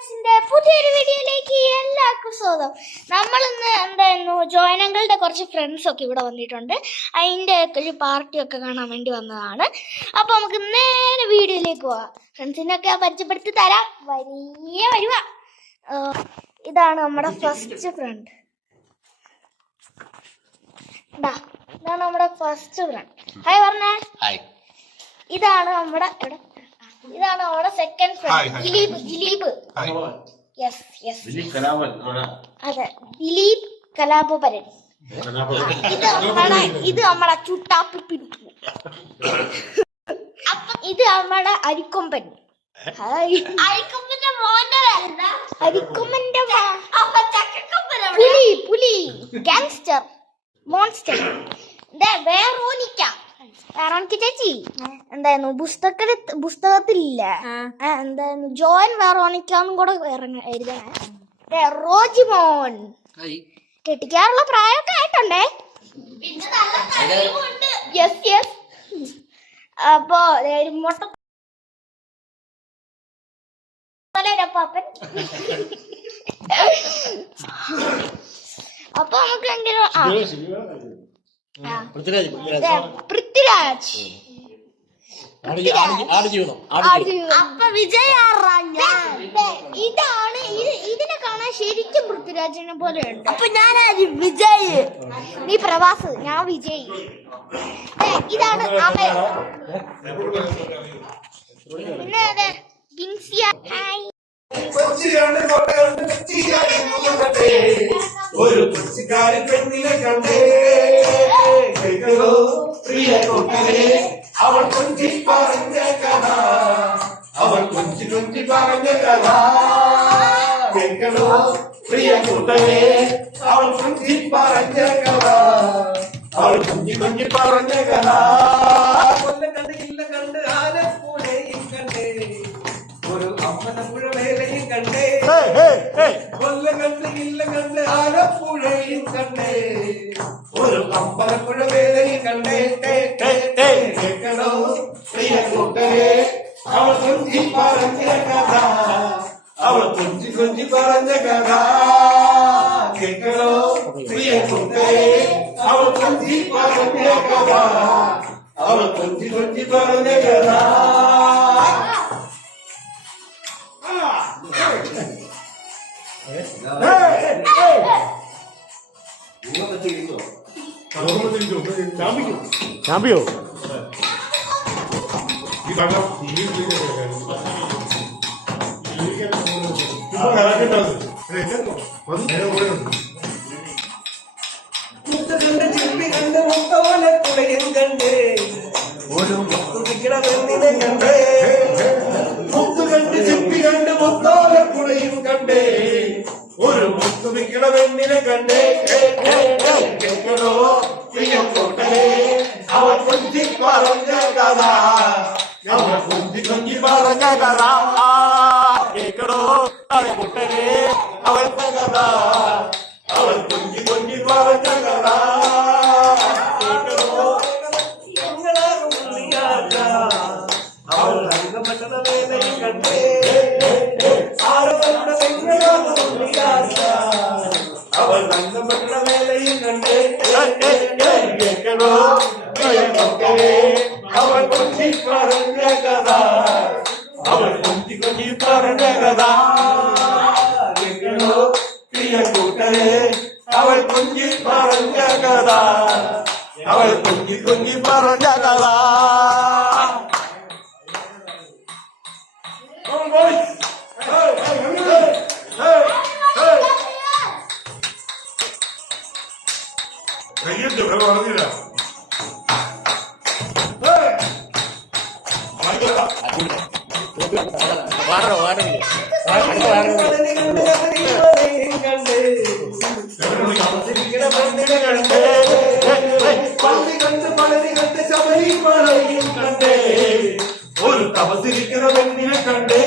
വ്ളോഗ്സിന്റെ പുതിയൊരു വീഡിയോയിലേക്ക് എല്ലാവർക്കും സ്വാഗതം. നമ്മൾ ഇന്ന് എന്തായിരുന്നു ജോയനങ്ങളുടെ കുറച്ച് ഫ്രണ്ട്സ് ഒക്കെ ഇവിടെ വന്നിട്ടുണ്ട്. അതിന്റെ ഒരു പാർട്ടി ഒക്കെ കാണാൻ വേണ്ടി വന്നതാണ്. അപ്പൊ നമുക്ക് നേരെ വീഡിയോയിലേക്ക് പോവാം. ഫ്രണ്ട്സിനൊക്കെ പരിചയപ്പെടുത്തി തരാം. വലിയ വരുവ. ഇതാണ് നമ്മുടെ ഫസ്റ്റ് ഫ്രണ്ട് ഇതാണ് നമ്മുടെ ഫസ്റ്റ് ഫ്രണ്ട് ഹായ് പറഞ്ഞേ. ഇതാണ് നമ്മുടെ എവിടെ? ഇതാണ് നമ്മുടെ second friend Dileep Dileep. Yes yes Dileep കലാപൻ അതെ. ദിലീപ് കലാപരൻ ഇത് നമ്മടെ ഇത് നമ്മടെ ചുട്ടാപ്പ് പിടിച്ചു അപ്പൊ ഇത് നമ്മടെ അരിക്കൊമ്പൻ. അരിക്കൊമ്പന്റെ മോന്റെ അരിക്കൊമ്പന്റെ പുലി പുലി. ഗാങ്സ്റ്റർ മോൺസ്റ്റർ വേറോനിക്ക വേറോനിക്ക ചേച്ചി? എന്തായിരുന്നു? പുസ്തകത്തിൽ പുസ്തകത്തിലില്ല? എന്തായിരുന്നു? ജോൻ വെറോണിക്കാന്നും കൂടെ ഇറങ്ങ- എഴുതണേ. റോജിമോൻ കെട്ടിക്കാറുള്ള പ്രായമൊക്കെ ആയിട്ടുണ്ടേ? യെസ് യെസ് അപ്പോ മുട്ട പാപ്പൻ അപ്പൊ നമുക്ക് എങ്കിലും. പൃഥ്വിരാജ് പൃഥ്വിരാജ്. അപ്പൊ വിജയ ഇതാണ് ഇതിനെ കാണാൻ ശരിക്കും പൃഥ്വിരാജിനെ പോലെ ഉണ്ട്. അപ്പൊ ഞാൻ വിജയ്. നീ പ്രവാസ് ഞാൻ വിജയ്. ഇതാണ് പിന്നെ അതെ ഗിൻസിയ ഹായ്. കൊച്ചിയാണ് ഒരു കൊച്ചിക്കാരി പെണ്ണിനെ കണ്ടേ. പ്രിയ കൂട്ടരെ അവൾ കൊഞ്ചി പറഞ്ഞ കഥ. അവൾ കൊഞ്ചി കൊഞ്ചി പറഞ്ഞ കഥ. കേൾക്കണോ പ്രിയ കൂട്ടരെ അവൾ കൊഞ്ചി പറഞ്ഞ കഥ. അവൾ കൊഞ്ചി കൊഞ്ചി പറഞ്ഞ കഥ. കണ്ടേ കൊല്ലം കണ്ട് ഇല്ല കണ്ട് ആലപ്പുഴയും കണ്ടേ ഒരു അമ്പലപ്പുഴ വേലയും കണ്ടേ ടേ, ടേ, ടേ. കേൾക്കണോ പ്രിയ കൂട്ടരെ അവൾ കൊഞ്ചി പറഞ്ഞ കഥ അവൾ കൊഞ്ചി കൊഞ്ചി പറഞ്ഞ കഥ കേൾക്കണോ പ്രിയ കൂട്ടരെ അവൾ കൊഞ്ചി പറഞ്ഞ കഥ അവൾ കൊഞ്ചി കൊഞ്ചി ചാമ്പിയോ? കണ്ട് ഒരു കണ്ടേ മുത്തുകിട കണ്ടേ കേൾക്കണോ പ്രിയമക്കളെ അവൾ കൊഞ്ചി പറഞ്ഞ കഥ അവൾ കൊഞ്ചി കൊഞ്ചി പറഞ്ഞ കഥ കേൾക്കണോ പ്രിയ കൂട്ടരെ അവൾ കൊഞ്ചി പറഞ്ഞ കഥ അവൾ കൊഞ്ചി കൊഞ്ചി പറഞ്ഞ കഥ Oh, boys! ഒരു തപസിരിക്കുന്ന പെണ്ണിനെ കണ്ടേ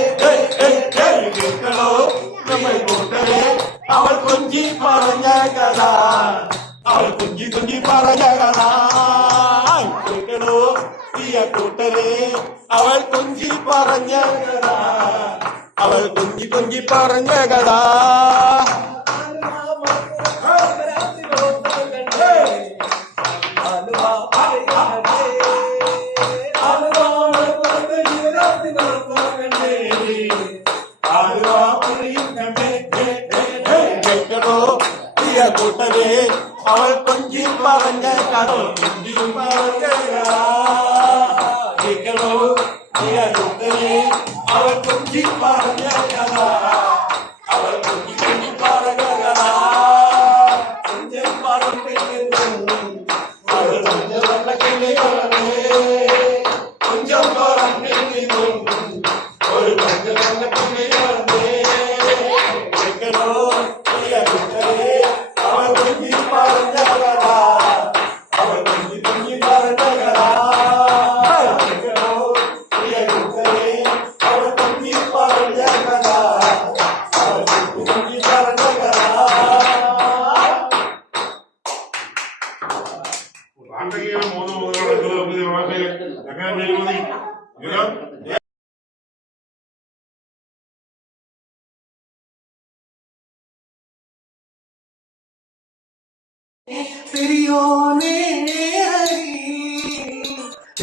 കേൾക്കണോ നമ്മൾ കൂട്ടരെ അവൾ കൊഞ്ചി പറഞ്ഞ കഥ അവൾ കൊഞ്ചി കൊഞ്ചി പറഞ്ഞ കഥ കേൾക്കണോ പ്രിയ കൂട്ടരെ അവൾ കൊഞ്ചി പറഞ്ഞ കഥ അവൾ കൊഞ്ചി കൊഞ്ചി പറഞ്ഞ കഥ കേട്ടോ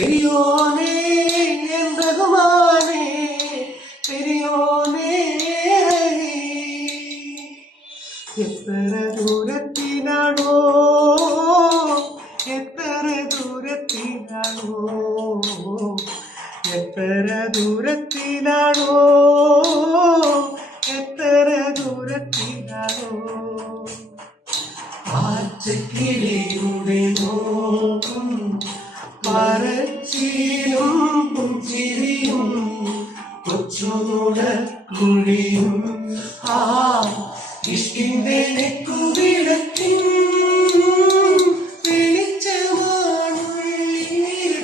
പെരിയോനേ ഭഗവാനേ പെരിയോനേ എത്ര ദൂരത്തിനാണോ എത്ര ദൂരത്തിനാണോ എത്ര ദൂരത്തിനാണോ എത്ര ദൂരത്തിനാണോ ആറ്റക്കിളിയുടെ നോക്കും പറച്ചിലും പുഞ്ചിരിയും കൊച്ചുനുട കുഴിയും. ആ ഇഷ്കിന്റെ നെക്കുവിടത്തിൻ ആ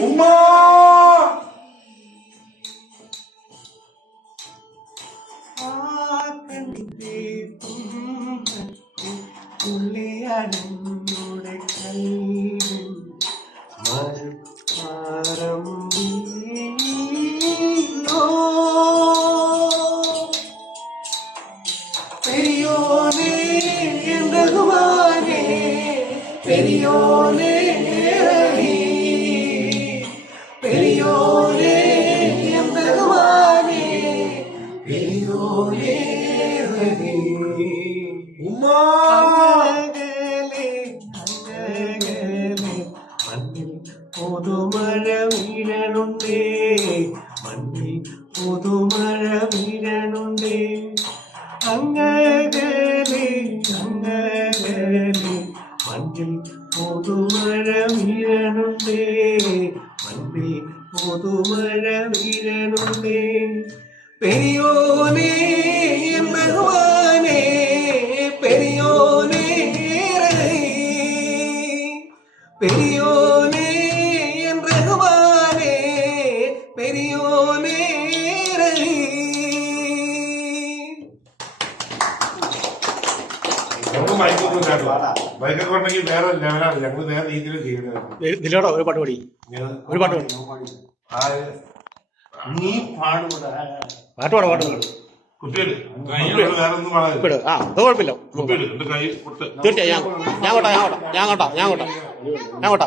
ഉമ്മ മണ്ണിൽ പുതുമഴ വീഴണുണ്ടേ പെരിയോനേ ബഹുമാനേ പെരിയോനേ ഹരി. മൈക്കൊക്കെ ഉണ്ടെങ്കിൽ വേറെ ലെവലാണ്. ഞങ്ങൾ വേറെ രീതിയിൽ ചെയ്യണത്. ഇതിലോട്ടോ ഒരു പാട്ട് പാടി. ഒരു പാട്ട് പാടി. നീ പാടുകൂടാ പാട്ട് പാടാ പാട്ട് പാടും. വേറെ ഒന്നും ഇപ്പിട് ആ അത് കുഴപ്പമില്ല. കുട്ടികൾ എന്റെ കൈ പൊട്ട് തീർച്ചയായും ഞാൻ ഞാൻ കൊട്ടാ ഞാൻ കോട്ടാ ഞാൻ കോട്ടാ ഞാൻ കോട്ടാ. ഞാൻ കോട്ടാ.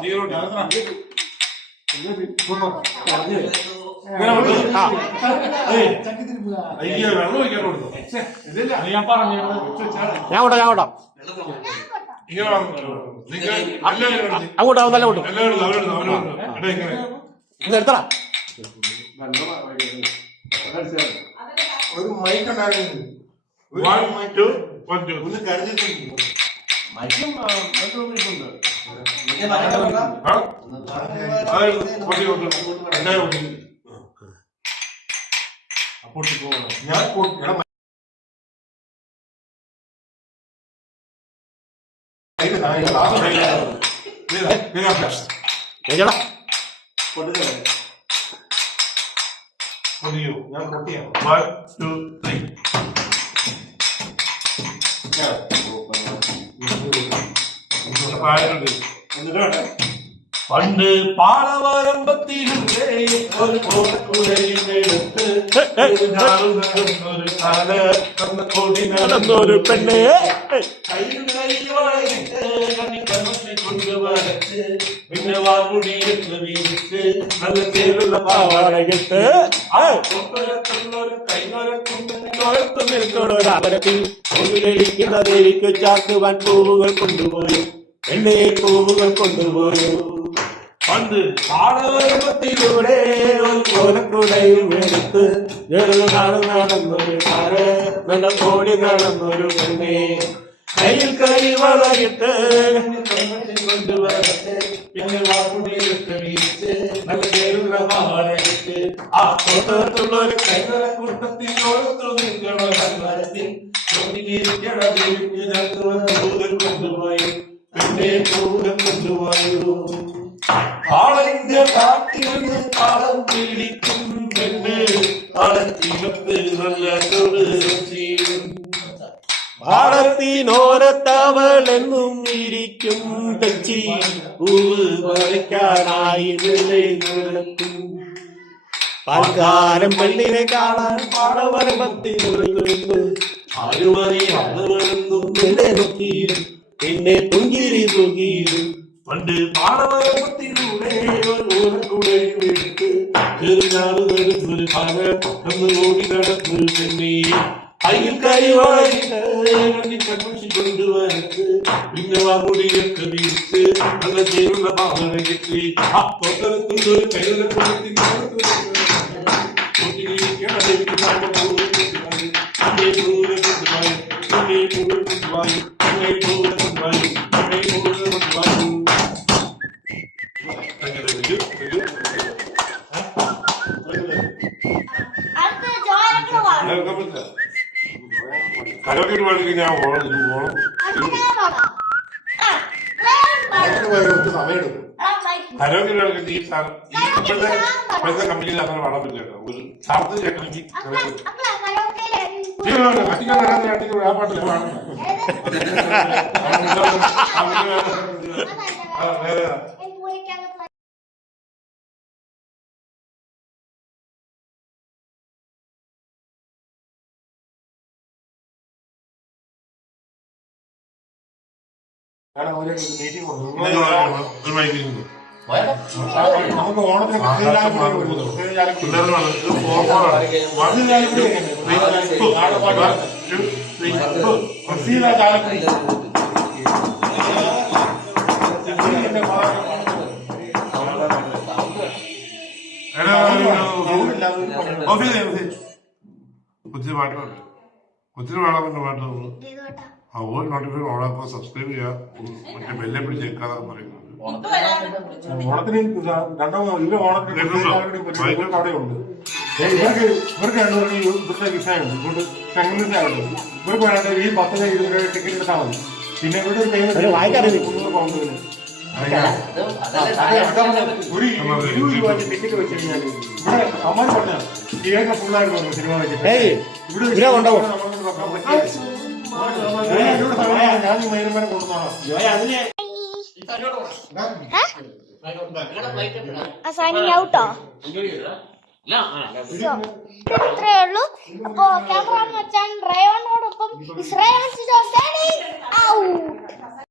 ഞാൻ കോട്ടാ ഞാൻ കൊട്ടാ. അങ്ങോട്ടാ നല്ല കൂട്ടും. ഇത് എടുത്തടാ ഒരു മൈക്ക് ഉണ്ടായിരുന്നു. ഒന്ന്. അപ്പോൾ ഞാൻ പൊട്ടിയോ ഞാൻ പൊട്ടിയാ three. അപ്പൊ ആയിട്ടുണ്ട്. എന്നിട്ട് பண்டு பாலவாரம்பத்திலே ஒரு கோடி நடந்த ஒரு பெண்ணே. நல்ல தேர்வுள்ள பாவாடகிட்டு சாத்துவன் பூவுகள் கொண்டு போய் எண்ணெயை பூவுகள் கொண்டு போய். வந்து ஆரோக்கியத்திலே உനக்குடையும் எடுத்து எழுநாளும் நடந்தொரு காரு நல்ல கோடி நடந்தொரு பெண்ணே. கையில் கை வளையிட்டு கொண்டு வரட்டு எங்கள் வாக்குடியிட்டு வீட்டு நல்ல தெருவில் வாழையிட்டு ஆ தோட்டத்தில் ஒரு கைகர கூட்டத்தில் ஒழுத்து நீங்கள் நடத்தின் இருக்கிறது கொண்டு போய் பெண்ணே கொண்டு வாயும் ആളന്റെ കാട്ടിൽ താളം പിടിക്കും പെണ്ണ് ഇരിക്കും തെച്ചി. പൂവ് പറിക്കാനായി നടക്കും. പാൽക്കാരൻ പെണ്ണിനെ കാണാൻ പാടവരമ്പത്തിനൊരുങ്ങുന്നു. ആരുമറിയാതെ പിന്നെ തുങ്കിരി തുങ്കിരും பண்டு பாடவரத்தினுடைய ஓடி நடப்பு சென்னை கையில் கைவாயினி கண்ணூசி கொண்டு வந்து விண்ணவாமுடைய கவித்து நல்ல தேவன பாவனைக்கு அப்பொருத்து ஒரு கையில கொடுத்து வாய் வாய் வாய் வாய் ജോയനങ്ങൾ പാടും കരോക്കെ ഞാൻ ഓണം ഇത് ഓണം ലയൺ സമയമെടുക്കും മൈക്ക് കരോക്കെ ഈ സാധനം ഇപ്പോഴത്തെ ഇപ്പോഴത്തെ കമ്പനിയിൽ അങ്ങനെ പാടാൻ പറ്റില്ല ഒരു അപ്പള കരോക്കയിലെ അധികം വരാതെ ആ പാട്ടിൽ പാടണം ഓഫീസിൽ, ഓഫീസിൽ. കൊച്ചിന് പാട്ട് പാട്. കൊച്ചിന് പാടാൻ പറ്റുന്ന പാട്ട് ഒന്ന്. ആ ഒരു നോട്ടിഫിക്കേഷൻ ഓണാക്കുക സബ്സ്ക്രൈബ് ചെയ്യുക. മറ്റേ ബെല്ലെ പിടിച്ചേക്കാതെ പറയുന്നത്. ഓണത്തിന് രണ്ടോ ഇവർ ഓണത്തിന്. ഏ, ഇവർക്ക് ഇവർക്ക് രണ്ടുപേർക്ക് ഇവിടുത്തെ വിസയുണ്ട് ഇങ്ങോട്ട് ചെങ്ങന്നൂർ ആയിരുന്നു. ഇവർക്ക് വേണ്ട ഈ പത്തിന് ഇരുപത് ടിക്കറ്റ് എടുത്താൽ മതി. പിന്നെ ഇവിടെ ഒരു പേയ്മെന്റ് മുന്നൂറ് പൗണ്ട് വരും. അതെ, അതാണ് ഒരു ഇരുപത് രൂപ ടിക്കറ്റ് വെച്ച് കഴിഞ്ഞാൽ ഇവിടെ അമ്മാൻ പറഞ്ഞ തിയേറ്റർ ഫുള്ളായിരുന്നു സിനിമ വെച്ചിട്ട്? ഇവിടെ കൊണ്ടുപോകും. സൈനിങ് ഔട്ടോ ഇത്രേ ഉള്ളൂ. അപ്പോ ക്യാമറ വെച്ചാൽ ഡ്രൈവറിനോടൊപ്പം ഇസ്രായേൽ ഔട്ട്